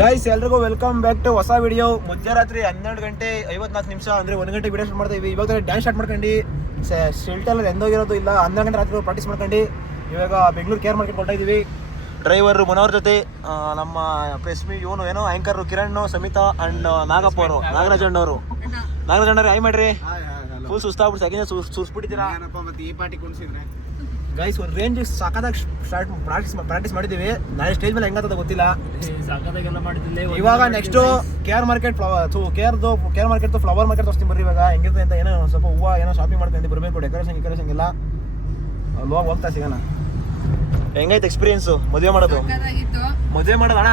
Guys ಎಲ್ರಿಗೂ welcome back to ಹೊಸ video. ಮಧ್ಯರಾತ್ರಿ 12:54 ಅಂದ್ರೆ 1 ಗಂಟೆ ವಿಡಿಯೋ ಸ್ಟಾರ್ಟ್ ಮಾಡ್ತಾ ಇದ್ವಿ. ಇವಾಗ ಡ್ಯಾನ್ಸ್ ಸ್ಟಾರ್ಟ್ ಮಾಡ್ಕೊಂಡು ಶೆಲ್ಟರ್ ಎಂದೋಗಿರೋದು ಇಲ್ಲ. 12 ಗಂಟೆ ರಾತ್ರಿ ಪ್ರಾಕ್ಟೀಸ್ ಮಾಡ್ಕೊಂಡು ಇವಾಗ ಬೆಂಗಳೂರು ಕೇರ್ ಮಾರ್ಕೆಟ್ ಕೊಡ್ತಾ ಇದೀವಿ. ಡ್ರೈವರ್ ಮನೋಹರ್ ಜೊತೆ ನಮ್ಮ ಪ್ರೆಸ್ಮಿ ಇವನು ಏನೋ ಆಂಕರ್ ಕಿರಣ್, ಸಮಿತಾ ಅಂಡ್ ನಾಗಪ್ಪ ಅವರು, ನಾಗರಾಜ್ ಅಣ್ಣವರು. ಆಯ್ ಮಾಡ್ರಿ, ಫುಲ್ ಸುಸ್ತಾಗ್ಬಿಟ್ಟು ಸೆಕೆಂಡ್ ಸುಸ್ಬಿಟ್ಟಿದ್ದೀರಾ. ಗೈಸ್ ಒಂದು ರೇಂಜ್ ಸಾಕಾದಾಗ ಪ್ರಾಕ್ಟೀಸ್ ಮಾಡಿದ್ದೀವಿ. ನಾಳೆ ಸ್ಟೇಜ್ ಮೇಲೆ ಹೆಂಗಂತ ಗೊತ್ತಿಲ್ಲ. ಇವಾಗ next care market care market flower market ತೋರಿಸ್ತೀನಿ ಬರ್ರಿ. ಇವಾಗ ಹೆಂಗಿರುತ್ತೆ ಅಂತ ಏನೋ ಸ್ವಲ್ಪ ಹೂವು ಏನೋ ಶಾಪಿಂಗ್ ಮಾಡ್ಕೊಂಡು ಬರಬೇಕು. ಡೆಕೋರೇಷನ್ ಎಲ್ಲ ಲೋಗ್ ಹೋಗ್ತಾ ಸಿಗೋಣ. ಹೆಂಗೈತೆ ಎಕ್ಸ್ಪೀರಿಯನ್ಸ್ ಮದುವೆ ಮಾಡೋದು ಅಣ್ಣ?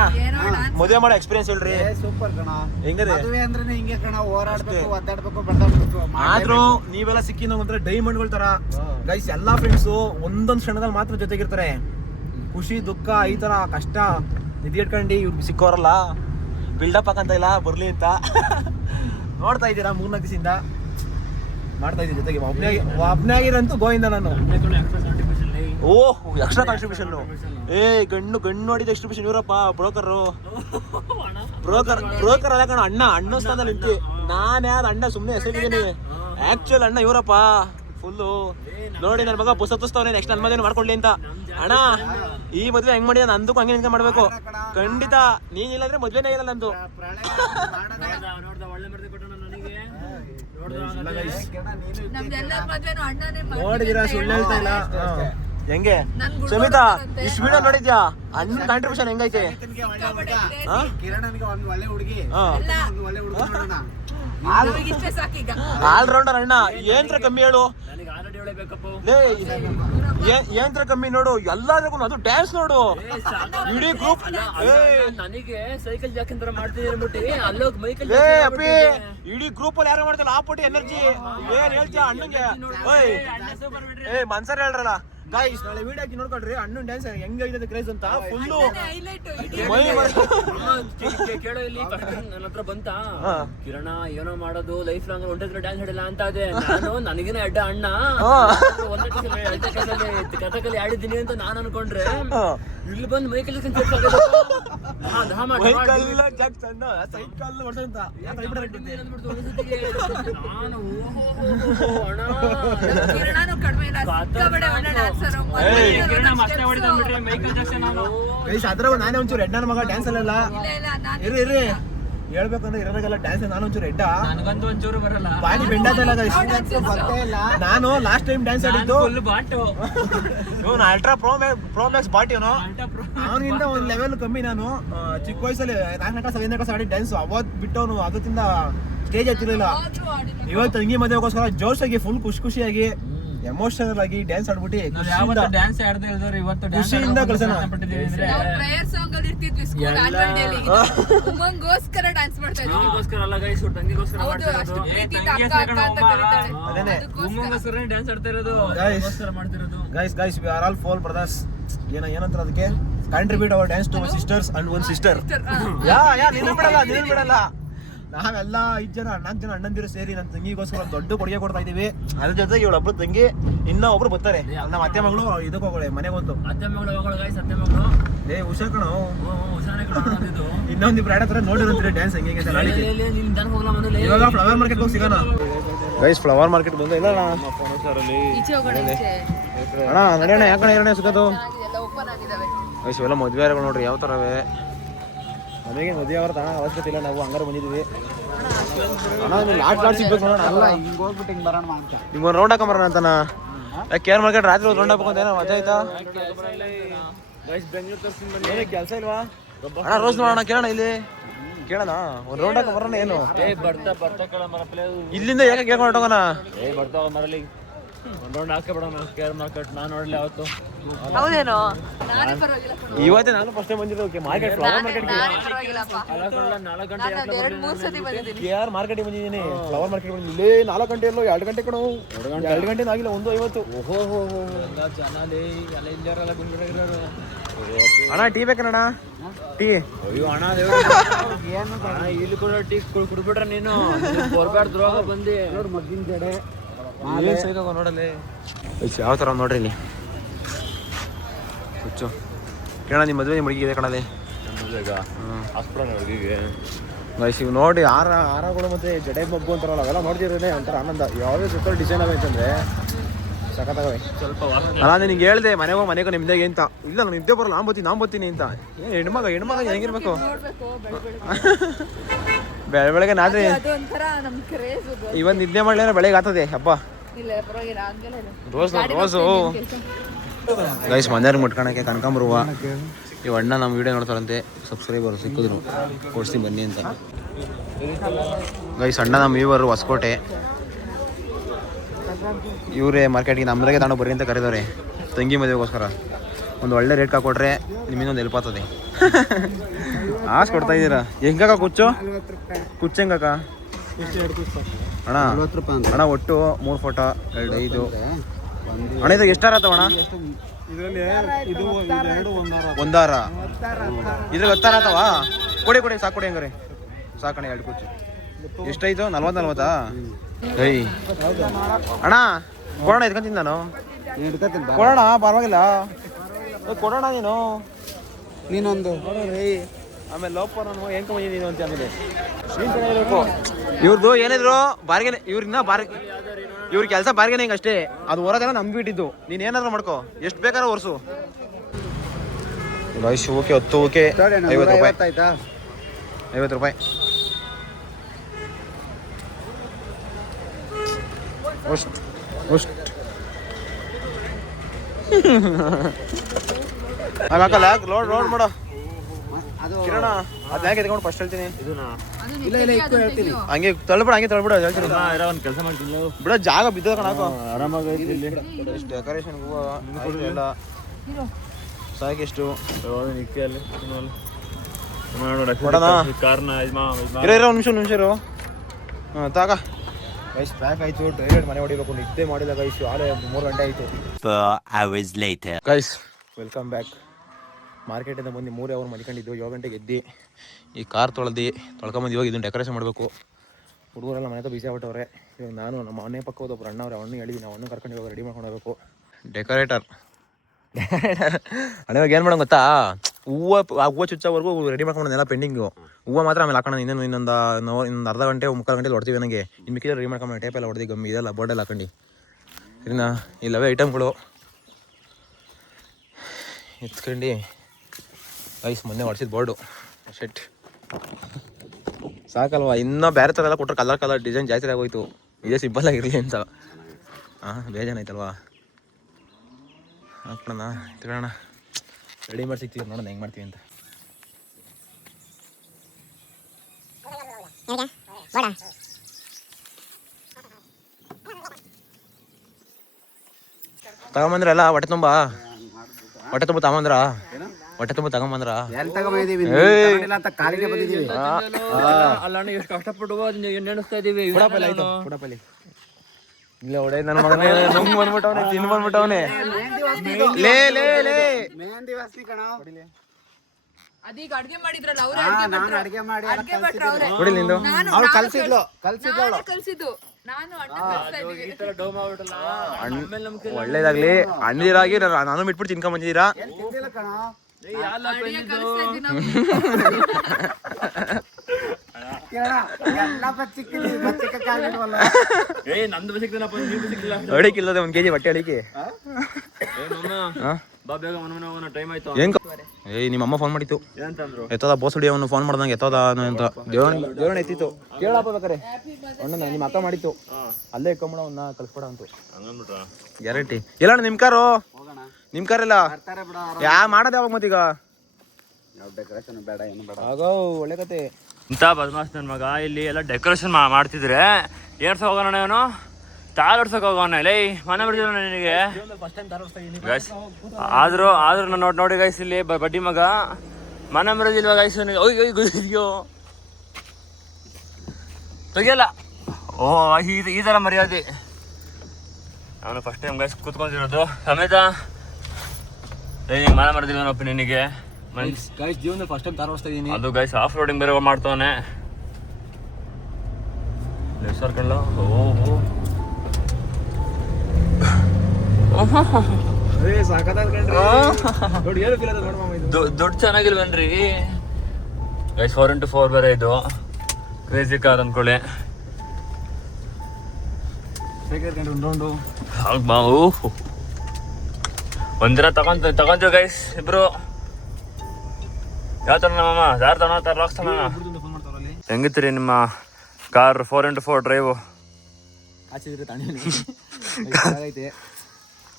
ಮದುವೆ ಮಾಡೋ ಎಕ್ಸ್ಪೀರಿಯನ್ಸ್ ಹೇಳ್ರಿ. ಸೂಪರ್ ಕಣ. ಹೆಂಗದೆ ಮದುವೆ ಅಂದ್ರೆ ಹಿಂಗೆ ಕಣ, ಓಡಾಡ್ಬೇಕು, ಒದ್ದಾಡ್ಬೇಕು, ಬಡ್ದಾಡ್ಬೇಕು. ಆದ್ರೂ ನೀವೆಲ್ಲ ಸಿಕ್ಕಿನ ಒಂಥರ ಡೈಮಂಡ್ಗಳ ತರ. ಗೈಸ್ ಎಲ್ಲಾ ಫ್ರೆಂಡ್ಸು ಒಂದೊಂದು ಕ್ಷಣದಲ್ಲಿ ಮಾತ್ರ ಜೊತೆಗಿರ್ತಾರೆ. ಖುಷಿ ದುಃಖ ಈ ತರ ಕಷ್ಟ ನಿದ್ಗೆಟ್ಕೊಂಡು ಇವ್ರು ಸಿಕ್ಕೋರಲ್ಲ. ಬಿಲ್ಡಪ್ ಹಾಕಂತ ಇಲ್ಲ ಬರ್ಲಿ ಅಂತ ನೋಡ್ತಾ ಇದ್ದೀರಾ. 3-4 ದಿವಸದಿಂದ ಮಾಡ್ತಾ ಇದ್ದೀನಿ ಜೊತೆಗೆ. ಒಬ್ನೇ ಆಗಿರಂತೂ ಗೋವಿಂದ ನಾನು. ಓಹ್ ಎಕ್ಸ್ಟ್ರಾ ಕಾಂಟ್ರಿಬ್ಯೂಷನ್. ಗಣ್ಣು ನೋಡಿದ ಎಕ್ಸ್ಟ್ರಿಬ್ಯೂಷನ್ ಇವರಪ್ಪ ಬ್ರೋಕರ್ ಅಲ್ಲ ಕಣ. ಅಣ್ಣ ಸ್ಥಾನದಲ್ಲಿ ನಿಂತಿ. ನಾನು ಯಾರು ಅಣ್ಣ ಸುಮ್ಮನೆ ಹೆಸರಿದ್ದೀನಿ. ಆಕ್ಚುಲ್ ಅಣ್ಣ ಇವರಪ್ಪ ಫುಲ್ಲು. ನೋಡಿ ನನ್ನ ಮಗ ಪುಸ್ತವ್ನೆ ನೆಕ್ಸ್ಟ್ ನನ್ನ ಮದುವೆ ಮಾಡ್ಕೊಳ್ಳಿ ಅಂತ. ಅಣ್ಣ ಈ ಮದುವೆ ಹೆಂಗ್ ಮಾಡಿದ ನಂದಕ್ಕೂ ಹಂಗೆ ನಿಂತ್ಕೊಂಡು ಮಾಡ್ಬೇಕು ಖಂಡಿತ. ನೀನಿಲ್ಲ ಅಂದ್ರೆ ಮದ್ವೆನೇ ಇಲ್ಲ ನಂದು. ನೋಡಿದೀರಾ? ಸುಳ್ಳು ಹೇಳ್ತಾ ಇಲ್ಲ. ಹೆಂಗೆ ಸಮಿತಾ ಇಷ್ಟು ವಿಡಿಯೋ ನೋಡಿದ್ಯಾ? ಅಣ್ಣ ಕಾಂಟ್ರಿಬ್ಯೂಷನ್ ಹೆಂಗೈತೆ? ಆಲ್ರೌಂಡರ್ ಅಣ್ಣ. ಏನ್ರ ಕಮ್ಮಿ ಹೇಳು, ಏನ್ರ ಕಮ್ಮಿ ನೋಡು. ಎಲ್ಲಾದ್ರೂ ಅದು ಡ್ಯಾನ್ಸ್ ನೋಡು. ಇಡೀ ಗ್ರೂಪ್ ನನಗೆ ಸೈಕಲ್ ಜಾಕಿಂತರ ಮಾಡ್ತಿದ್ದೆ ಅಲ್ಲೋಗ್ ಮೈಕಲ್ ಅಪ್ಪಿ ಇಡೀ ಗ್ರೂಪ್ ಅಲ್ಲಿ ಯಾರು ಮಾಡ್ತಾರಲ್ಲ ಆ ಪಟ್ಟಿ ಎನರ್ಜಿ. ಏನ್ ಹೇಳ್ತೀಯ ಅಣ್ಣಂಗೆ? ಮನ್ಸರ್ ಹೇಳ್ರಲ್ಲ. ಗೈಸ್ ನಾಳೆ ವಿಡಿಯೋ ಹಾಕಿ ನೋಡ್ಕೊಳ್ರಿ. ಅಣ್ಣನ್ ಡ್ಯಾನ್ಸ್ ಹೆಂಗೈತೆ ಕ್ರೇಜ್ ಅಂತ ಫುಲ್ಲು. ಕೇಳೋ ಇಲ್ಲಿ ನನ್ನ ಹತ್ರ ಬಂತ ಕಿರಣ ಏನೋ ಮಾಡೋದು ಲೈಫ್ ಲಾಂಗ್ ಒಂಟೆ ಡ್ಯಾನ್ಸ್ ಆಡಿಲ್ಲ ಅಂತ ಅದೇ. ನಾನು ನನಗೇನೆ ಅಡ್ಡ ಅಣ್ಣ ಕಥಕಲಿ ಆಡಿದ್ದೀನಿ ಅಂತ ನಾನು ಅನ್ಕೊಂಡ್ರೆ ಇಲ್ಲಿ ಬಂದು ಮೈಕಲ್ ಅದ್ರಾಗ ನಾನೇ ಒಂಚೂರು ಎಡ್ಡ ಮಗ ಡ್ಯಾನ್ಸ್ ಅಲ್ಲ. ಇರ್ರಿ ಹೇಳ್ಬೇಕಂದ್ರೆ ಇರೋರಿಗೆಲ್ಲ ಡ್ಯಾನ್ಸ್. ನಾನು ಒಂಚೂರು ಎಡ್ಡ, ನನಗಂತೂ ಒಂಚೂರು ಬರಲ್ಲ. ಬಾಡಿ ಬೆಂಡಾತಲ್ಲ. ನಾನು ಲಾಸ್ಟ್ ಟೈಮ್ ಡ್ಯಾನ್ಸ್ ಆಡಿದ್ದು ಅಲ್ಟ್ರಾ ಪ್ರೋ ಮ್ಯಾಕ್ಸ್ ಬಾಟ್. ಇವನು ಅವನಿಗಿಂತ ಒಂದು ಲೆವೆಲ್ ಕಮ್ಮಿ. ನಾನು ಚಿಕ್ಕ ವಯಸ್ಸಲ್ಲಿ 4ನೇ ಕ್ಲಾಸ್ 5ನೇ ಕ್ಲಾಸ್ ಆಡಿ ಡ್ಯಾನ್ಸ್ ಅವತ್ತು ಬಿಟ್ಟವನು. ಅದಕ್ಕಿಂತ ಸ್ಟೇಜ್ ಹತ್ತಿರಲಿಲ್ಲ. ಇವತ್ತು ತಂಗಿ ಮದುವೆಗೋಸ್ಕರ ಜೋಶಾಗಿ ಫುಲ್ ಖುಷಿಯಾಗಿ ಎಮೋಷನಲ್ ಆಗಿ ಡ್ಯಾನ್ಸ್ ಆಡ್ಬಿಟ್ಟು ಖುಷಿಯಿಂದ ಕಳ್ಸೋಣ. Guys we are all four brothers. ಏನಂತಾರೆ ಅದಕ್ಕೆ? Contribute our dance to my sisters and one sister. ನೀನು ಬಿಡಲ್ಲ. ನಾವೆಲ್ಲ 5 ಜನ 4 ಜನ ಅಣ್ಣಂದಿರು ಸೇರಿ ನನ್ನ ತಂಗಿಗೋಸ್ಕರ ದೊಡ್ಡ ಕೊಡುಗೆ ಕೊಡ್ತಾ ಇದೀವಿ. ಅದ್ರ ಜೊತೆಗೆ ಇವಳೊಬ್ರು ತಂಗಿ, ಇನ್ನೂ ಒಬ್ರು ಬರ್ತಾರೆ. ನಮ್ಮ ಅತ್ತೆ ಮಗಳು ಇದಕ್ಕೆ ಹೋಗೋಳೆ, ಮನೆಗೆ ಬಂತು. ಹುಷಾ ಕಣ. ಇನ್ನೊಂದಿಬ್ರು ಆಡ ತರ ನೋಡಿರಂತೀರಿ ಡ್ಯಾನ್ಸ್ ಹೆಂಗೆ. ಇವಾಗ ಫ್ಲವರ್ ಮಾರ್ಕೆಟ್ ಹೋಗಿ ಸಿಗೋಣ. ಗೈಸ್ ಫ್ಲವರ್ ಮಾರ್ಕೆಟ್ ಬಂದು ಇಲ್ಲ ಅಣ್ಣ ನಡೆಯೋಣ. ಯಾಕಣ ಎರಡನೇ ಸಿಗೋದು? ಗೈಸ್ ಇವೆಲ್ಲ ಮದುವೆ ನೋಡ್ರಿ ಯಾವ ಥರವೇ. ನಮಗೆ ಮದುವೆ ಅವರ ತನ ಅವಶ್ಯಕತೆ ಇಲ್ಲ. ನಾವು ಹಂಗಾರೆ ಬಂದಿದ್ದೀವಿ. ಲಾಸ್ಟ್ ಸಿಗ್ಬೇಕು ನೋಡೋಣ. ಅಲ್ಲ ಹಿಂಗೆ ಹೋಗ್ಬಿಟ್ಟು ಹಿಂಗೆ ಬರೋಣ ಅಂತ. ನಿಮ್ಗೊಂದು ರೌಂಡ್ ಹಾಕೊಂಬರೋಣ ಅಂತನಾ? ಕೇರ್ ಮಾರ್ಕೆಟ್ ರಾತ್ರಿ ಒಂದು ರೌಂಡ್ ಹಾಕ್ಬೇಕು ಅಂತ ಏನೋ ಮಜಾ ಆಯ್ತಾ? ಕೆಲಸ ಇಲ್ವಾ ಅಣ್ಣ? ರೋಸ್ ನೋಡೋಣ, ಕೇಳೋಣ. ಇಲ್ಲಿ ಕೇಳೋಣ, ಒಂದು ರೌಂಡ್ ಹಾಕೊಂಬರೋಣ. ಏನು ಇಲ್ಲಿಂದ ಯಾಕೆ ಕೇಳ್ಕೊಂಡು ಹೊಟ್ಟೋಗೋಣ? ಬರ್ತಾವ ಮರಲಿ ಒಂದು ರೌಂಡ್ ಹಾಕಬೇಡ ಕೇರ್ ಮಾರ್ಕೆಟ್. ನಾನು ನೋಡಲಿ ಯಾವತ್ತು. ಹೌದೇನೋ? ಇವತ್ತೇ ನಾನು ಫಸ್ಟ್ ಟೈಮ್ ಬಂದಿದ್ದು ಮಾರ್ಕೆಟ್. ಫ್ಲವರ್ ಮಾರ್ಕೆಟ್ಗೆ 4 ಗಂಟೆ KR ಮಾರ್ಕೆಟ್ಗೆ ಬಂದಿದ್ದೀನಿ. ಫ್ಲವರ್ ಮಾರ್ಕೆಟ್ ಬಂದಿದ್ದೀನಿ. ಇಲ್ಲೇ 4 ಗಂಟೆ ಎಲ್ಲೋ 2 ಗಂಟೆ ಕಣೋ. 2 ಗಂಟೆ ಆಗಿಲ್ಲ, 1:50. ಓಹೋ ಜನ ಎಲ್ಲ ಇಲ್ಲಾರಲ್ಲ ಗುಂಡಿರೋರು. ಅಣ್ಣ ಟೀ ಬೇಕಣ್ಣ? ಟೀ ಅಯ್ಯೋ ಅಣ್ಣ ಏನು ಇಲ್ಲಿ ಕೂಡ ಟೀ ಕುಡ್ಬಿಟ್ರೆ ನೀನು ಬರ್ಬಾರ್ದು. ರೋಗ ಬಂದು ನೋಡು ಮಗ್ಗಿನ ಕಡೆ ನೋಡಲ್ಲಿ ಯಾವ ಥರ ನೋಡ್ರಿ ಇಲ್ಲಿ ಹುಚ್ಚು. ಕೇಳ ನಿಮ್ಮ ಮದುವೆ ಮುಳುಗಿದೆ ಕಣಲ್ಲಿ. ಬೇಗ ಹಾಸ್ಪಿಟಲ್ ಹುಡುಗಿಗೆ ಗೈಸ್ ಇವು ನೋಡಿ ಹಾರಗಳು ಮತ್ತೆ ಜಡೆ ಮಗ್ಗು ಅಂತಾರಲ್ಲ ಅವೆಲ್ಲ ನೋಡ್ತಿರೋದೇ ಒಂಥರ ಆನಂದ ಯಾವುದೇ ಸೂಪರ್ ಡಿಸೈನ್ ಅವೆ ಅಂತಂದ್ರೆ ಸಖತ್ತಾಗವೆ. ಸ್ವಲ್ಪ ವಾಸನೆ ಅಲ್ಲ ನಿನಗೆ ಹೇಳ್ದೆ ಮನೆಗೂ ನಿಮ್ದಾಗೆ ಅಂತ. ಇಲ್ಲ ನಾನು ನಿದ್ದೆ ಬರಲ್ಲ ನಾನು ಬರ್ತೀನಿ ಅಂತ. ಹೆಣ್ಮಗ ಹೆಂಗಿರ್ಬೇಕು ಬೆಳಗ್ಗೆ ನಾದ್ರೆ ಇವನ್ ನಿದ್ದೆ ಮಾಡ್ಲೇನ ಬೆಳಗ್ಗೆ ಆಗ್ತದೆ ಹಬ್ಬ. ರೋಸು ಗೈಸ್ ಮನೆಯವ್ರಿಗೆ ಮುಟ್ಕೊಳಕ್ಕೆ ಕನಕಾಂಬರುವ ಇವ್ ಅಣ್ಣ ನಮ್ಮ ವಿಡಿಯೋ ನೋಡ್ತಾರಂತೆ. ಸಬ್ಸ್ಕ್ರೈಬರ್ ಸಿಕ್ಕಿದ್ರು ಕೊಡ್ಸ್ತೀನಿ ಬನ್ನಿ ಅಂತ. ಗೈಸ್ ಅಣ್ಣ ನಮ್ಮ ವ್ಯೂವರು ಹೊಸಕೋಟೆ. ಇವರೇ ಮಾರ್ಕೆಟಿಗೆ ನಮ್ಮದ್ರಾಗೆ ತಗೊಂಡು ಬರ್ರಿ ಅಂತ ಕರೆದವ್ರೆ ತಂಗಿ ಮದುವೆಗೋಸ್ಕರ. ಒಂದು ಒಳ್ಳೆ ರೇಟ್ ಹಾಕೊಟ್ರೆ ನಿಮ್ಮಿಂದೊಂದು ಹೆಲ್ಪ್ ಆಗ್ತದೆ. ಆಸ್ ಕೊಡ್ತಾ ಇದ್ದೀರಾ ಹೆಂಗಾಕ ಕುಚ್ಚು ಹೆಂಗಾಕ ಅಣ್ಣ? ಅಣ್ಣ ಒಟ್ಟು 3 ಫೋಟೋ 2 5 ಅಣ್ಣ. ಇದಾಗ ಎಷ್ಟಾರ ಆತವಣ್ಣ? ಒಂದಾರ ಇದ್ರಾಗ 10 ಆತವ? ಕೊಡಿ ಸಾಕು ಕೊಡಿ ಹಂಗಾರೆ ಸಾಕಣ್ಣ 2 ಕುಚ್ಚು. ಎಷ್ಟಾಯ್ತು? 40 ಏಯ್ ಅಣ್ಣ ಕೊಡೋಣ ಇದ್ಕೊಂತೀನಿ ನಾನು. ಕೊಡೋಣ ಪರವಾಗಿಲ್ಲ ಕೊಡೋಣ ನೀನೊಂದು ಆಮೇಲೆ ಲೋಪ ನಾನು ಹೆಂಗೆ ಬಂದಿದ್ದೀನಿ ಅಂತ. ಆಮೇಲೆ ನೀನು ಚೆನ್ನಾಗಿರ್ಬೇಕು. ಇವ್ರದ್ದು ಏನಿದ್ರು ಬಾರ್ಗೆನೆ ಇವ್ರ ಕೆಲಸ ಬಾರ್ಗೆನೆ ಹಿಂಗೆ ಅಷ್ಟೇ. ಅದು ಹೊರದೆಲ್ಲ ನಮ್ಗೆ ಬಿಟ್ಟಿದ್ದು. ನೀನು ಏನಾದ್ರು ಮಾಡ್ಕೋ ಎಷ್ಟು ಬೇಕಾದ್ರೂ ಹೊರ್ಸು. ಗೈಸ್ ಓಕೆ 10 ಓಕೆ 50 ರೂಪಾಯಿ 50 ರೂಪಾಯಿ. ಹಾಕಲ್ಲ ಲೋಡ್ ಮಾಡೋ ಕಿರಣ. ಅದ್ ಯಾಕೆ ಎತ್ಕೊಂಡು ಫಸ್ಟ್ ಹೇಳ್ತೀನಿ. ಹಂಗೆ ತಳ್ಬಿಡ ಹೇಳ್ತೀನಿ. ಒಂದು ಕೆಲಸ ಮಾಡ್ತೀನಿ ಬಿಡ ಜಾಗ ಬಿದ್ದ ಹಾಕೋ ಆರಾಮಾಗಿ. ಡೆಕೋರೇಷನ್ ಹೂವು ಎಲ್ಲ ಸಾಕೆಷ್ಟು ನಿಮಿಷ ಇರು. ತಾಗ ಗೈಸ್ ಪ್ಯಾಕ್ ಆಯ್ತು. ಟೈಲೆಟ್ ಮನೆ ಹೊಡಿಬೇಕು. ನಿದ್ದೆ ಮಾಡಿಲ್ಲ ಗೈಸ್. ಆಲೇ 3 ಗಂಟೆ ಆಯ್ತು. Guys welcome back. ಮಾರ್ಕೆಟಿಂದ ಬಂದು 3 ಅವರ್ ಮಲ್ಕೊಂಡಿದ್ದು. 7 ಗಂಟೆಗೆ ಎದ್ದು ಈ ಕಾರ್ ತೊಳ್ಕೊಂಬಂದು ಇವಾಗ ಇದನ್ನು ಡೆಕೋರೇಷನ್ ಮಾಡಬೇಕು. ಹುಡುಗರೆಲ್ಲ ಮನೆ ಬಿಸಿ ಆಗ್ಬಿಟ್ಟವ್ರೆ. ಇವಾಗ ನಾನು ನಮ್ಮ ಮನೆ ಪಕ್ಕ ಹೋದೊಬ್ರು ಅಣ್ಣ ಅವ್ರೆ ಅವಣ್ಣು ಹೇಳಿದ್ದೀನಿ. ಅವಣ್ಣು ಕರ್ಕೊಂಡು ಇವಾಗ ರೆಡಿ ಮಾಡ್ಕೊಂಡು ಹೋಗಬೇಕು. ಡೆಕೋರೇಟರ್ ಅಣ್ಣ ಇವಾಗ ಏನು ಮಾಡೋಣ ಗೊತ್ತಾ? ಹೂವು ಚುಚ್ಚೋವರೆಗೂ ರೆಡಿ ಮಾಡ್ಕೊಂಡೆಲ್ಲ ಪೆಂಡಿಂಗು. ಹೂವು ಮಾತ್ರ ಆಮೇಲೆ ಹಾಕೋಣ. ಇನ್ನೊಂದು ಅರ್ಧ ಗಂಟೆ 3/4 ಗಂಟೆ ಹೊಡ್ತೀವಿ. ನನಗೆ ಇನ್ನು ಮಿಕ್ಕಿದ್ರೆ ರೆಡಿ ಮಾಡ್ಕೊಂಡು ಟೇಪೆಲ್ಲ ಹೊಡೆದು ಗಮ್ಮಿ ಇದೆಲ್ಲ ಬೋರ್ಡೆಲ್ಲ ಹಾಕೊಂಡು ಇದನ್ನ ಇಲ್ಲವೇ ಐಟಮ್ಗಳು ಎತ್ಕೊಂಡು ಗೈಸ್ ಮೊನ್ನೆ ಹೊಡ್ಸಿದ್ದು ಬೋರ್ಡು ಶೆಟ್ ಸಾಕಲ್ವಾ? ಇನ್ನೂ ಬೇರೆ ಥರ ಎಲ್ಲ ಕೊಟ್ಟರೆ ಕಲರ್ ಡಿಸೈನ್ ಜಾಸ್ತಿ ಆಗೋಯ್ತು. ಇದೇ ಸಿಂಪಲ್ ಆಗಿರಲಿ ಅಂತ ಬೇಜಾನಾಯ್ತಲ್ವಾ? ಹಾಕೋಣ ತಿಳೋಣ. ರೆಡಿ ಮಾಡಿ ಸಿಗ್ತೀವಿ ನೋಡೋಣ ಹೆಂಗೆ ಮಾಡ್ತೀವಿ ಅಂತ. ತಗೊಂಬಂದ್ರಲ್ಲ ಹೊಟ್ಟೆ ತುಂಬ ತಗೊಂಬಂದ್ರ ಎಷ್ಟು ಕಷ್ಟಪಟ್ಟು ನೆನೆಸ್ತಾ ಇದೀವಿ. ಇಲ್ಲ ಹೊಡೆ ನನ್ನ ಮಗನೇ ನುಂಗ್ ಬಂದ್ಬಿಟ್ಟವನೆ ತಿನ್ ಬಂದ್ಬಿಟ್ಟವನೆ. ಅದೀಗ ಅಡ್ಗೆ ಮಾಡಿದ್ರಲ್ಲ ಕೊಡಿ ನಿಂದು. ಅವ್ಳು ಕಲ್ಸಿದ್ಲು ಕಲ್ಸಿದ್ದು ನಾನು ಒಳ್ಳೇದಾಗ್ಲಿ. ಅಣ್ಣೀರಾಗಿ ನಾನು ಬಿಟ್ಬಿಟ್ಟು ತಿನ್ಕೊಂಡ್ ಬಂದಿದ್ದೀರಾ. ಅಡಿಕಿಲ್ಲದೆ 1 kg ಬಟ್ಟೆ ಅಡಿಕೆ. ನಿಮ್ಮ ಅಮ್ಮ ಫೋನ್ ಮಾಡಿತ್ತು ಎತ್ತದ ಬೋಸಡಿ ಅವನು ಫೋನ್ ಮಾಡ್ದಂಗೆ ಎತ್ತದ ಅಂತ ದೇವರಣ್ಣ ಎತ್ತಿತ್ತು. ಕೇಳಪ್ಪ ಬೇಕಾರೆ ಅಣ್ಣ ನಿಮ್ಮ ಅಕ್ಕ ಮಾಡಿತ್ತು. ಅಲ್ಲೇ ಇಟ್ಕೊಂಬಿಡ ಅವನ್ನ ಕಳ್ಸ್ಕೊಡ ಅಂತ ಗ್ಯಾರಂಟಿ. ಇಲ್ಲ ನಿಮ್ ಕಾರೆಲ್ಲ ಮಾಡೋದು ಯಾವಾಗ ಮತ್ತೀಗ? ಆಗೋ ಒಳ್ಳೆ ಕತೆ. ಇಂಥ ಬದಮಾಸ್ ನನ್ನ ಮಗ ಇಲ್ಲಿ ಎಲ್ಲ ಡೆಕೋರೇಷನ್ ಮಾಡ್ತಿದ್ರೆ ಏರ್ಸ ಹೋಗೋಣ ಇವನು ತಾರ್ ಹೊಡ್ಸಕ್ ಹೋಗೋಣ. ಲೈ ಮನೆ ಬಿಡ್ತಿಲ್ಲ ನಿನಗೆ ಗೈಸ್. ಆದ್ರೂ ನಾನು ನೋಡಿ ಗೈಸ್ ಇಲ್ಲಿ ಬಡ್ಡಿ ಮಗ ಮನೆ ಬರೋದಿಲ್ವ ಗೈಸ್ ನನಗೆ. ಅಯ್ಯೋ ತೆಗಿಯಲ್ಲ. ಈ ಥರ ಮರ್ಯಾದೆ. ನಾನು ಫಸ್ಟ್ ಟೈಮ್ ಗೈಸ್ ಕೂತ್ಕೊಂಡಿರೋದು ಸಮೇತ. ಮನೆ ಬರೋದಿಲ್ವನಪ್ಪ ನಿನಗೆ? ಜೀವನ ಫಸ್ಟ್ ಟೈಮ್ ತಾರ್ ಹೊಡ್ಸ್ತಾ ಇದೀನಿ. ಅದು ಗೈಸ್ ಆಫ್ ರೋಡಿಂಗ್ ಬೇರೆ ಮಾಡ್ತಾವನೆ. ಸರ್ಕಲ್ಲ ದುಡ್ಡು ಚೆನ್ನಾಗಿಲ್ವೇನ್ರಿ? ಗೈಸ್ 4x4 ಬೇರೆ ಇದು ಕ್ರೇಜಿ ಕಾರ್ ಅಂದ್ಕೊಳ್ಳಿ. ಒಂದಿನ ತಗೊಂತೀವಿ ಗೈಸ್ ಇಬ್ರು. ಯಾವ ತರ ನಮ್ಮಮ್ಮ ಯಾರು ತಗೊಳ್ತಾರ ಲಾಕ್ಸ್ ಹೆಂಗಿತ್ರಿ ನಿಮ್ಮ ಕಾರ್ 4x4 ಡ್ರೈವ್? ಆಚಿದ್ರೆ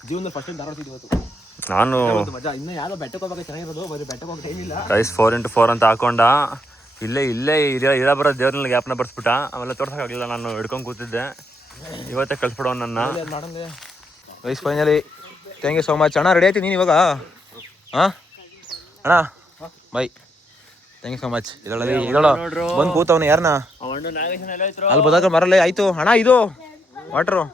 ಜೀವನದಲ್ಲಿ ಫಸ್ಟ್ ಧಾರವಾಡ ಇವತ್ತು ನಾನು ಮಜಾ. ಇನ್ನು ಯಾವ್ದೋ ಬೆಟ್ಟಕ್ಕೆ ಹೋಗ್ಬೇಕು ಚೆನ್ನಾಗಿರೋದು, ಬರೀ ಬೆಟ್ಟಕ್ಕೆ ಹೋಗಕ್ಕೆ ಟೈಮ್ ಇಲ್ಲ. ಗೈಸ್ 4x4 ಅಂತ ಹಾಕೊಂಡ ಇಲ್ಲೇ ಇರ ಬರೋ ದೇವ್ರನ್ನ ಗ್ಯಾಪ್ನ ಬರ್ಸ್ಬಿಟ್ಟ. ಆಮೇಲೆ ತೋರ್ಸೋಕ್ಕಾಗಲಿಲ್ಲ, ನಾನು ಹಿಡ್ಕೊಂಡು ಕೂತಿದ್ದೆ. ಇವತ್ತೇ ಕಳ್ಸ್ಬಿಡೋ ನನ್ನ. Guys finally thank you so much ಅಣ್ಣ. ರೆಡಿ ಆಯ್ತು ನೀನು ಇವಾಗ? ಹಾಂ ಅಣ್ಣ bye, thank you so much. ಇದಳ ಬಂದು ಕೂತವನು ಯಾರನ್ನ ಅಲ್ಲಿ ಬದಾಕ ಬರಲ್ಲ. ಆಯ್ತು ಅಣ್ಣ, ಇದು ವಾಟ್ರು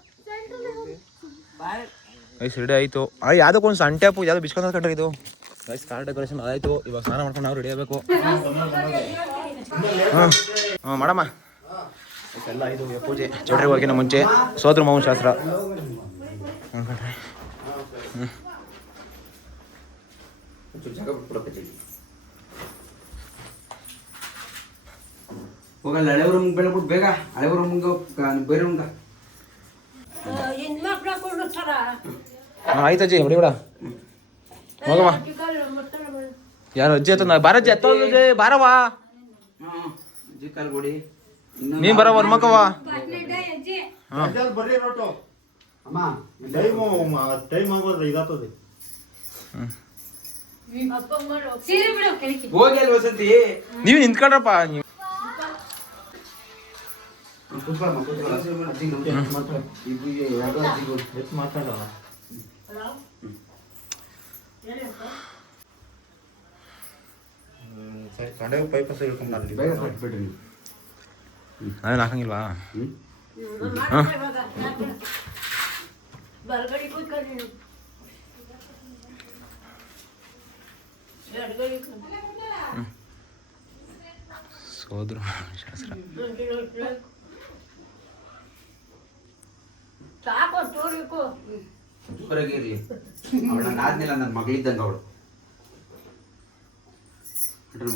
ಗೈಸ್ ರೆಡಿ ಆಯಿತು. ಯಾವುದಕ್ಕೆ ಒಂದು ಸಣ್ಣ ಟ್ಯಾಪು ಯಾವ್ದು ಬಿಸ್ಕೊಂಡು ಕಂಡ್ರೆ ಇದು ಗೈಸ್ ಕಾರ್ ಡೆಕೋರೇಷನ್ ಆಯಿತು. ಇವಾಗ ಸ್ನಾನ ಮಾಡ್ಕೊಂಡು ನಾವು ರೆಡಿ ಆಗಬೇಕು. ಹಾಂ ಮಾಡಮ್ಮ ಎಲ್ಲ ಇದು ಪೂಜೆ ಚೌಟ್ರಿಗೆ ಹೋಗಿನ ಮುಂಚೆ ಸೋದ್ರ ಮಾವನ ಶಾಸ್ತ್ರ. ಹೋಗಲ್ಲ ಹಳೆ ರೂಮ್ ಬೆಳಗ್ಬಿಟ್ಟು ಬೇಗ ಹಳೆ ರೂಮ್ಗೆ ಬೇರೆ ರೂಮ್ಗ. ಆಯ್ತಜ್ಜಿ ಹೊಡಿ ಬಿಡ ಹೋಗಮ್ಮ. ಯಾರು ಅಜ್ಜಿ ಆತ ಬಾರಜ್ಜಿ ಅತ್ತ ಬಾರವಾ ಕೊಡಿ ನೀ ಬರವ ಮಕ್ಕವಾ. ಬರ್ರಿ ನೋಟು ಅಮ್ಮ ಟೈಮ್ ಆಗೋದ್ರೆ ಇದಾಗ್ತದೆ. ಹೋಗಿ ಅಲ್ಲಿ ವಸಂತಿ ನೀವು ನಿಂತ್ಕೊಂಡ್ರಪ್ಪ. ನೀವು ಸರಿ ಕಂಡೆ ಪೈಪಸ್ ಹಿಡ್ಕೊಂಡ್ಬರ್ಲಿ. ಬೇಗ ಕಟ್ಬಿಡ್ರಿ. ನಾವೇನು ಹಾಕಂಗಿಲ್ವಾ? ಸೋದ್ರ ಶಾಸ್ತ್ರ ಹೊರಗೆ ಇರ್ಲಿ. ಅವಳ ನನ್ನ ಆದ್ಮೇಲೆ ನನ್ನ ಮಗಳಿದ್ದಂಗೆ ಅವಳು.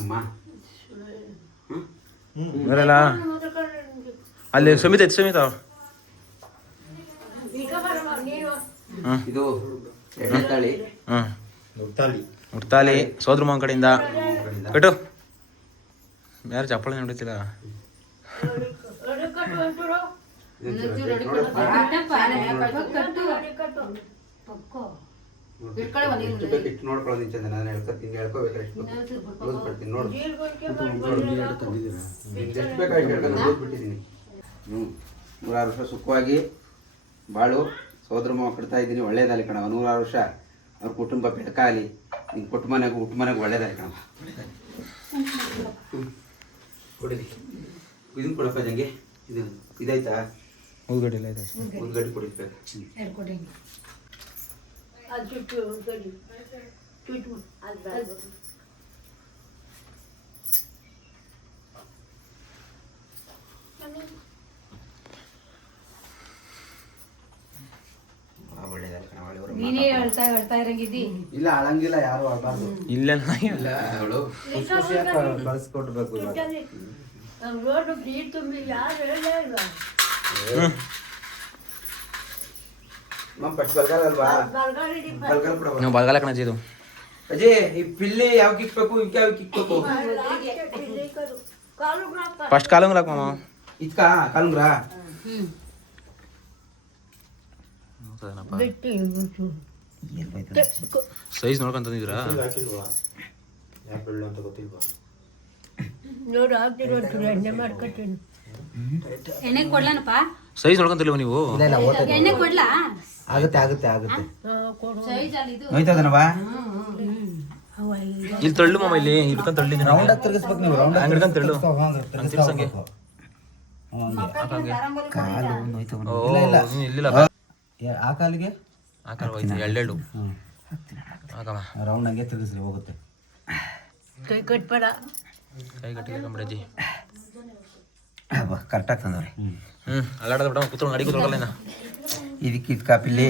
ಅಮ್ಮ ಬರಲ್ಲ ಅಲ್ಲಿ ಸುಮಿತ ಐತಿ. ಸುಮಿತ ಇದು ಎಣ್ಣೆ ತಾಳಿ. ಮುಟ್ತಾಲಿ ಸೋದ್ರ ಮಾವನ ಕಡೆಯಿಂದ ಕಟ್ಟು. ಯಾರು ಚಪ್ಪಳ ನೋಡುತ್ತಿಲ್ಲ. ನೋಡ್ಕೊಳ್ಳೋದು ನಿಂಚೆ ನಾನು ಹೇಳ್ಕೊತೀನಿ, ಹೇಳ್ಕೋಬೇಕಾದ್ರೆ ಎಷ್ಟು ನೋಡು ಎಷ್ಟು ಬೇಕಾಗಿ ಹೇಳ್ಕೊಂಡು ಓದ್ಬಿಟ್ಟಿದ್ದೀನಿ. 106 ವರ್ಷ ಸುಖವಾಗಿ ಬಾಳು. ಸೋದರ ಮಾವ ಕಟ್ತಾ ಇದ್ದೀನಿ, ಒಳ್ಳೇದಾಗಲಿ ಕಣವ. 106 ವರ್ಷ ಅವ್ರ ಕುಟುಂಬ ಬೆಳಕಾಗಲಿ. ನಿನ್ನ ಹುಟ್ಟು ಮನೆಗೆ ಒಳ್ಳೇದಾಗಲಿ ಕಣವ. ಕೊಡಿರಿ ಇದನ್ನು ಕೊಡಪ್ಪ ಜಂಗೆ. ಇದಾಯ್ತಾ? ಊದ್ಗಡ್ಡೆ ಇಲ್ಲ ಇದೆ. ಊದ್ಗಡ್ಡೆ ಕೊಡಿಸ್ಬೇಕು. ನೀನೇ ಹೇಳ್ತಾ ಇರಂಗಿದ್ದಿ. ಇಲ್ಲ ಅಳಂಗಿಲ್ಲ, ಯಾರು ಆಗಬಾರ್ದು. ಇಲ್ಲ ಅವಳು ಬಳಸ್ಕೊಡ್ಬೇಕು. ನಾವು ಬಲಗಾಲ ಕಣಜ್ಜಿ ಇದು. ಅಜಯ್ ಈ ಪಿಲ್ಲಿ ಯಾವ ಕಿಕ್ಬೇಕು, ಯಾವ ಕಿಕ್ಬೇಕು? ಫಸ್ಟ್ ಕಾಲಂಗ್ ಹಾಕ ಮಾಮ. ಇದ್ಕ ಕಾಲುಂಗ್ರ ಸೈಜ್ ನೋಡ್ಕೊಂತಂದಿದ್ರಾ? ಹಾಕಿಲ್ವಾ? ಯಾಕೆ ಬೆಳ್ಳು ಅಂತ ಗೊತ್ತಿಲ್ವಾ? ಎಣ್ಣೆ ಕೊಡ್ಲನಪ್ಪ? ಸೈಜ್ ನೋಡ್ಕೊಂತಿಲ್ವ ನೀವು? ಎಣ್ಣೆ ಕೊಡ್ಲಾ? ಆಗುತ್ತೆ ಸೈಜ್ ಅಲ್ಲಿ ಇದು ನೋಯ್ತದನವಾ? ಇಲ್ಲಿ ತಳ್ಳು ಮಾಮ, ಇಲ್ಲಿ ಹಿಡ್ಕೊಂಡ್ ತಳ್ಳಿ. ರೌಂಡ್ ಆಗಿ ತಿರ್ಗಿಸ್ಬೇಕು ನೀವು. ರೌಂಡ್ ಹಂಗ್ ಹಿಡ್ಕೊಂಡ್ ತಳ್ಳು. ಹಂಗ್ ತಿರ್ಸಂಗೆ. ಕಾಲು ನೋಯ್ತವ. ಓ ಇಲ್ಲಿಲ್ಲ ಆ ಕಾಲಿಗೆ ಆಕಾರ ಹೋಯ್ತು. ಎರಡೆರಡು ಹಾಕಮ್ಮ. ರೌಂಡ್ ಹಂಗೆ ತಿರ್ಗಿಸ್ರಿ, ಹೋಗುತ್ತೆ. ಕೈ ಕಟ್ಬೇಡ. ಕೈ ಗಟ್ಟಿ ಅಜ್ಜಿ. ಕರೆಕ್ಟಾಗಿ ತಂದವ್ರಿ. ಅಲ್ಲಾಡದ ಬಿಡ ಕೂತ್ಕೊಂಡು ಅಡಿ ಕೂತ್ಕೊಳ್ಳ. ಇದಕ್ಕೆ ಇದು ಕಾಪಿಲ್ಲಿ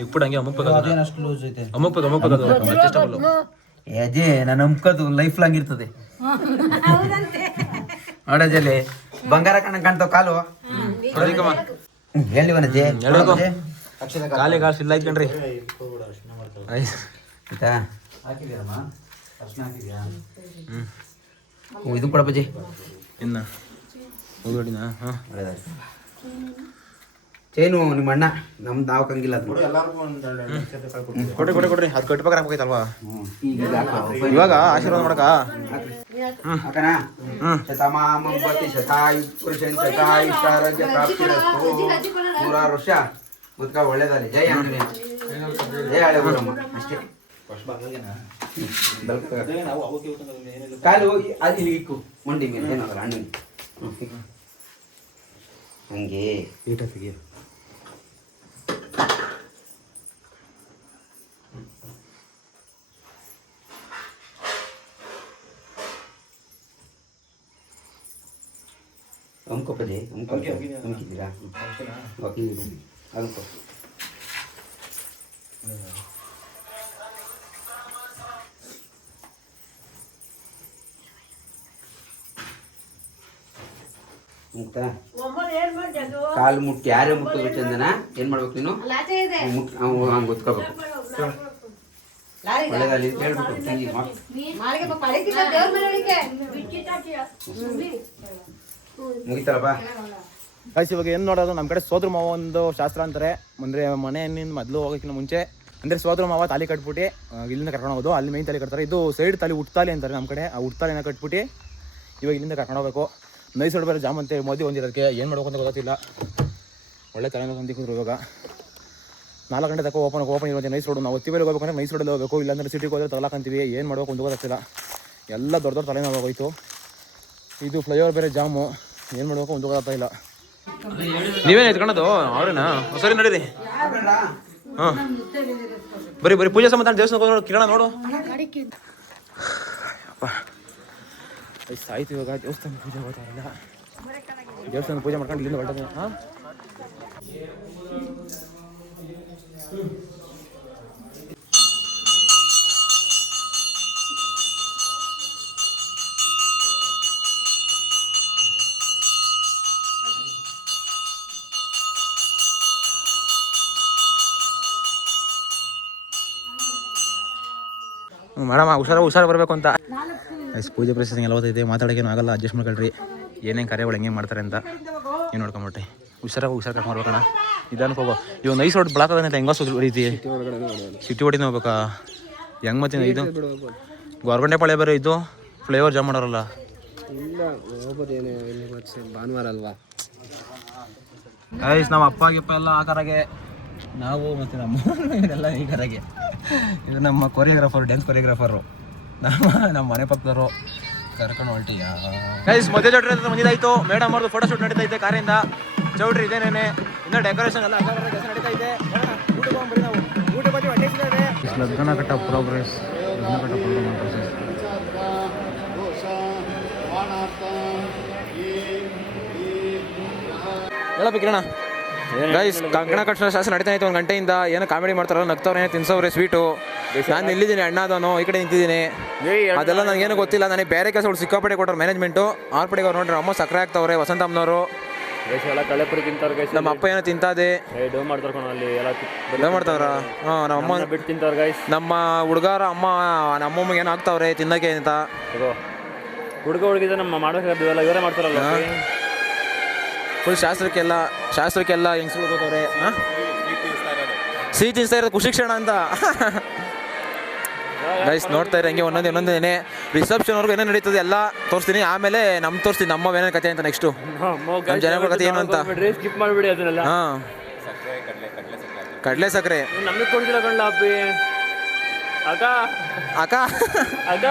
ಇಕ್ಬಿಟ್ಟು ಹಂಗೆ ಅಮ್ಮಪ್ಪ ಅಷ್ಟು ಲೂಸ್ ಐತೆ. ಅಮ್ಮಪ್ಪ ಅಡ್ಜಸ್ಟಬಲ್. ಅಜಯ್ ನಾನು ನಂಬ್ಕೋದು ಲೈಫ್ ಲಾಂಗ್ ಇರ್ತದೆ. ನೋಡೋಜಲ್ಲಿ ಬಂಗಾರ ಕಾಣ್ತಾವ ಕಾಲು ಹೇಳಿ ವನಜೆ ಖಾಲಿ ಕಾಸು ಇಲ್ಲ ಐತ್ಕಣ್ರಿ ಆಯ್ತಾ ಇದು ಕೊಡ ಬಜ್ಜಿ ಇನ್ನ ಹೋಗೋಡಿನ ಹಾಂ ಚೈನು ನಿಮ್ಮ ಅಣ್ಣ ನಮ್ದು ನಾವು ಕಂಗಿಲ್ಲ ಅದು ಕೊಡ್ರಿ ಅದು ಕಟ್ಬೇಕಾರೆ ಹಾಕ್ಬೇಕಲ್ವಾ ಇವಾಗ ಆಶೀರ್ವಾದ ಮಾಡಕ ಅಕ್ಕನ ಶತಮಾಮಂಬತಿ ಶತಾಯು ಪುರುಷನ್ ಶತಾಯುಷಾರೋಗ್ಯ ಪ್ರಾಪ್ತಿರಸ್ತು 100 ವರ್ಷ ಮುದ್ಕ ಒಳ್ಳೇದಲ್ಲಿ ಜೈ ಆಂಜನೇಯ ಜೈ ಹಳೆ ಊರಮ್ಮ ಅಷ್ಟೇ ಕಾಲು ಅದು ಇಲ್ಲಿ ಇಕ್ಕು ಮಂಡಿ ಮೇಲೆ ಏನಾಗಲ್ಲ ಅಣ್ಣನಿಗೆ ಹಂಗೆ ಈಟ ತೆಗಿಯ ಅಮ್ಕೊಪ್ಪದೆ ಅಮ್ಕಿದ್ದೀರಾ ಅಮ್ಕೊ ಮುಕ್ತಾ ಕಾಲು ಮುಟ್ಟಿ ಯಾರೇ ಮುಟ್ಟಿದ್ರು ಚಂದನ ಏನ್ ಮಾಡ್ಬೇಕು ನೀನು ಹಂಗೆ ಗೊತ್ಕೋಬೇಕು ಒಳ್ಳೇದಲ್ಲಿ ಅಂತ ಹೇಳ್ಬಿಟ್ಟು ತಂಗಿ ಮುಗಿತಾರಪ್ಪ ಗೈಸ್ ಇವಾಗ ಏನು ನೋಡೋದು ನಮ್ಮ ಕಡೆ ಸೋದ್ರ ಮಾವ ಒಂದು ಶಾಸ್ತ್ರ ಅಂತಾರೆ ಅಂದರೆ ಮನೆಯಿಂದ ಮೊದಲು ಹೋಗೋಕ್ಕಿಂತ ಮುಂಚೆ ಅಂದರೆ ಸೋದ್ರ ಮಾವ ತಾಲಿ ಕಟ್ಬಿಟ್ಟು ಇಲ್ಲಿಂದ ಕರ್ಕೊಂಡು ಹೋಗೋದು ಅಲ್ಲಿ ಮೇನ್ ತಾಲಿ ಕಟ್ತಾರೆ ಇದು ಸೈಡ್ ತಾಲಿ ಉಟ್ತಾಲಿ ಅಂತಾರೆ ನಮ್ಮ ಕಡೆ ಆ ಉಟ್ತಾಲಿನ ಕಟ್ಬಿಟ್ಟು ಇವಾಗ ಇಲ್ಲಿಂದ ಕರ್ಕೊಂಡು ಹೋಗ್ಬೇಕು ನೈಸ್ ಹೊಡ್ ಬೇರೆ ಜಾಮ್ ಅಂತೆ ಮೋದಿ ಹೊಂದಿರೋದಕ್ಕೆ ಏನು ಮಾಡ್ಬೇಕು ಅಂತ ಗೊತ್ತಿಲ್ಲ ಒಳ್ಳೆ ತಲೆನೋವು ಹೊಂದಿದ್ರು ಇವಾಗ 4 ಗಂಟೆ ತನಕ ಓಪನ್ ಇರುವಂತೆ ನೈಸ್ ರೋಡು ನಾವು ಒತ್ತಿಬೇಲೆ ಹೋಗ್ಬೇಕಂದ್ರೆ ನೈಸ್ ರೋಡಲ್ಲಿ ಹೋಗಬೇಕು ಇಲ್ಲಾಂದ್ರೆ ಸಿಟಿಗೆ ಹೋದ್ರೆ ತಗೊಳಕಂತೀವಿ ಏನು ಮಾಡ್ಬೇಕು ಅಂತ ಗೊತ್ತಾಗ್ತಿಲ್ಲ ಎಲ್ಲ ದೊಡ್ಡ ತಲೆನೋವು ಹೋಗೋಯ್ತು ಇದು ಫ್ಲೈಓವರ್ ಬೇರೆ ಜಾಮು ಏನು ಮಾಡ್ಬೇಕು ಅಂತ ಗೊತ್ತಾಗ್ತಾ ಇಲ್ಲ ನೀವೇನು ಎತ್ಕೊಳ್ಳೋದು ಅವ್ರೇನಾ ಸರಿ ನಡೀರಿ ಹಾಂ ಬರೀ ಪೂಜೆ ಸಂಬಂಧ ದೇವಸ್ಥಾನಕ್ಕೆ ಹೋಗಿ ಕಿರಣ ನೋಡು ಅಪ್ಪ ಆಯ್ತು ಇವಾಗ ದೇವಸ್ಥಾನ ಪೂಜೆ ಗೊತ್ತಾಗಲ್ಲ ದೇವಸ್ಥಾನ ಪೂಜೆ ಮಾಡ್ಕೊಂಡು ಇಲ್ಲಿಂದ ಹೊರಟದ ಹಾಂ ಮೇಡಮ್ ಹುಷಾರು ಬರಬೇಕು ಅಂತ ಪೂಜೆ ಪ್ರೊಸೆಸಿಂಗ್ ಎಲ್ಲ ಓದೈತೆ ಮಾತಾಡೋಕ್ಕೇನು ಆಗಲ್ಲ ಅಡ್ಜಸ್ಟ್ ಮಾಡ್ಕೊಳ್ರಿ ಏನೇನು ಕಾರ್ಯಗಳು ಹೆಂಗೆ ಮಾಡ್ತಾರೆ ಅಂತ ನೀವು ನೋಡ್ಕೊಂಬಿಟ್ರಿ ಹುಷಾರು ಕರ್ಕೊಂಡು ಬರ್ಬೇಕಣ್ಣ ನಿಧಾನಕ್ಕೆ ಹೋಗೋ ಇವಾಗ ನೈಸ್ ರೋಡ್ ಬ್ಲಾಕ್ ಆಗೋದಂತ ಹೆಂಗ ಹೊಡೀತಿ ಸಿಟಿ ಹೊಡಿನ ಹೋಗ್ಬೇಕಾ ಹೆಂಗೆ ಮತ್ತೆ ಇದು ಗೋರ್ಗೊಂಡೆ ಪಾಳ್ಯ ಬೇರೆ ಇದು ಫ್ಲೇವರ್ ಜಾಮ್ ಮಾಡೋರಲ್ಲ ಭಾನುವಾರ ಅಲ್ವಾ ಐಸ್ ನಮ್ಮ ಅಪ್ಪ ಗಿಪ್ಪ ಎಲ್ಲ ಆ ಕರಾಗೆ ನಾವು ಮತ್ತು ನಮ್ಮ ಎಲ್ಲ ಈ ಕರಾಗೆ ಇದು ನಮ್ಮ ಕೊರಿಯೋಗ್ರಾಫರ್ ಡ್ಯಾನ್ಸ್ ಕೊರಿಯೋಗ್ರಾಫರು ನಮ್ಮ ಮನೆ ಪಕ್ಕದವರು ಕರ್ಕೊಂಡು ಹೊಲ್ಟಿಯ ಗೈಸ್ ಮದುವೆ ಚೌಟ್ರಿ ಅಂತ ಬಂದಿದ್ದಾಯಿತು ಮೇಡಮ್ ಅವ್ರದ್ದು ಫೋಟೋ ಶೂಟ್ ನಡೀತಾ ಇದೆ ಕಾರಿಂದ ಚೌಟ್ರಿ ಇದೇನೇನೆ ಇನ್ನೂ ಡೆಕೋರೇಷನ್ ಎಲ್ಲ ಕೆಲಸ ನಡೀತಾ ಇದೆ ಊಟಕ್ಕೆ ಹೋಗ್ಬರಿ ನಾವು ಊಟಕ್ಕೆ ಬಂದು ಹೊಟ್ಟೆ ಲಗ್ನ ಕಟ್ಟ ಪ್ರೋಗ್ರೆಸ್ ಹೇಳಪ್ಪ ಕಿರಣ ಗೈಸ್ ಕಂಕಣ ಕಟ್ಟಿನ ಶಾಸ್ತ್ರ ನಡೀತಾ ಇತ್ತು 1 ಗಂಟೆಯಿಂದ ಏನೋ ಕಾಮಿಡಿ ಮಾಡ್ತಾರಲ್ಲ ನಗ್ತವ್ರೆ ತಿನ್ಸವ್ರೆ ಸ್ವೀಟು ನಾನು ಇಲ್ಲಿದ್ದೀನಿ ಅಣ್ಣದವನು ಈ ಕಡೆ ನಿಂತಿದ್ದೀನಿ ಅದೆಲ್ಲ ನನಗೇನು ಗೊತ್ತಿಲ್ಲ ನನಗೆ ಬೇರೆ ಕೆಲಸಗಳು ಸಿಕ್ಕಾಪಟ್ಟೆ ಕೊಟ್ಟರು ಮ್ಯಾನೇಜ್ಮೆಂಟು ಆರ್ಪಡಿಗೆ ಅವ್ರು ನೋಡ್ರಿ ಅಮ್ಮ ಸಕ್ಕರೆ ಆಗ್ತವ್ರೆ ವಸಂತ ಅಮ್ಮನವರು ಕಳೆಪುರಿ ತಿಂತಾರೆ ನಮ್ಮ ಅಪ್ಪ ಏನೋ ತಿಂತಾದೆ ಡೋ ಮಾಡ್ತಾರೆ ಅಲ್ಲಿ ಎಲ್ಲ ಮಾಡ್ತಾವ್ರ ಹಾಂ ನಮ್ಮ ಅಮ್ಮ ಬಿಟ್ಟು ತಿಂತಾರೆ ಗೈಸ್ ನಮ್ಮ ಹುಡುಗಾರ ಅಮ್ಮ ನಮ್ಮಮ್ಮಗೆ ಏನೋ ಆಗ್ತಾವ್ರೆ ತಿನ್ನಕ್ಕೆ ಅಂತ ಹುಡುಗಿದ ನಮ್ಮ ಮಾಡೋಕ್ಕಾಗಲ್ಲ ಇವರೇ ಮಾಡ್ತಾರಲ್ಲ ಫುಲ್ ಶಾಸ್ತ್ರಕ್ಕೆಲ್ಲ ಹೆಂಗ್ಸ್ಗಳು ಹೋಗೋವ್ರೆ ಸಿಹಿ ತಿನ್ಸ್ತಾ ಇರೋದು ಖುಷಿ ಕ್ಷಣ ಅಂತ ಗೈಸ್ ನೋಡ್ತಾ ಇರೋ ಹಂಗೆ ಒಂದೊಂದೇನೆ ರಿಸೆಪ್ಷನ್ವರೆಗೂ ಏನೇನು ನಡೀತದೆ ಎಲ್ಲ ತೋರಿಸ್ತೀನಿ ಆಮೇಲೆ ತೋರಿಸ್ತೀನಿ ನಮ್ಮ ಏನೇನು ಕತೆ ಅಂತ ನೆಕ್ಸ್ಟು ನಮ್ಮ ಜನಗಳ ಕತೆ ಏನು ಅಂತ ಸ್ಕಿಪ್ ಮಾಡಿಬಿಡಿ ಅದನ್ನೆಲ್ಲ ಹಾಂ ಕಡಲೆ ಸಕ್ಕರೆ ನಮಗೆ ಕೊಡ್ತಿಲ್ಲ ಕಣ್ಣ ಅಪ್ಪಿ ಅಕ್ಕ ಅಕ್ಕ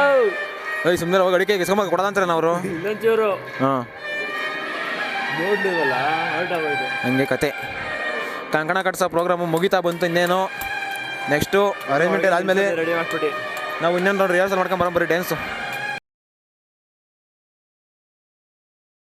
ಏಯ್ ಸುಮ್ಮನೆ ಹೋಗಿ ಅಡಿಕೆ ಇಸ್ಕೊಂಬ ಕೊಡೋದಂತಾರೆ ನಾವು ಇನ್ನೊಂಚೂರು ಹಾಂ ನೋಡ್ಲಿವಲ್ಲ ಹೊರಟ ಹೋಯ್ತು ಹಂಗೆ ಕತೆ ಕಂಕಣ ಕಟ್ಸೋ ಪ್ರೋಗ್ರಾಮು ಮುಗಿತಾ ಬಂತು ಇನ್ನೇನು ನೆಕ್ಸ್ಟು ಅರೇಂಜ್ಮೆಂಟ್ ಆದಮೇಲೆ ರೆಡಿ ಮಾಡ್ಬಿಟ್ಟು ನಾವು ಇನ್ನೊಂದು ರಿಹರ್ಸಲ್ ಮಾಡ್ಕೊಂಡು ಬರೋಣ ಬರೀ ಡ್ಯಾನ್ಸು